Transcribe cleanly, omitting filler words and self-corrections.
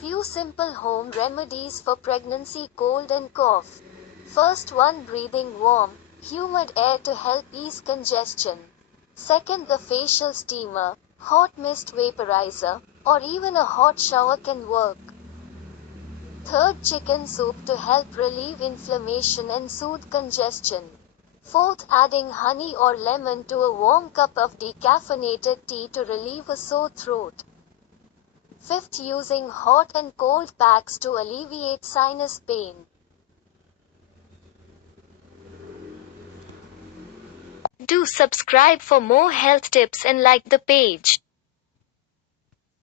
Few simple home remedies for pregnancy, cold and cough. First one, breathing warm, humid air to help ease congestion. Second, the facial steamer, hot mist vaporizer, or even a hot shower can work. Third, chicken soup to help relieve inflammation and soothe congestion. Fourth, adding honey or lemon to a warm cup of decaffeinated tea to relieve a sore throat. Fifth, using hot and cold packs to alleviate sinus pain. Do subscribe for more health tips and like the page.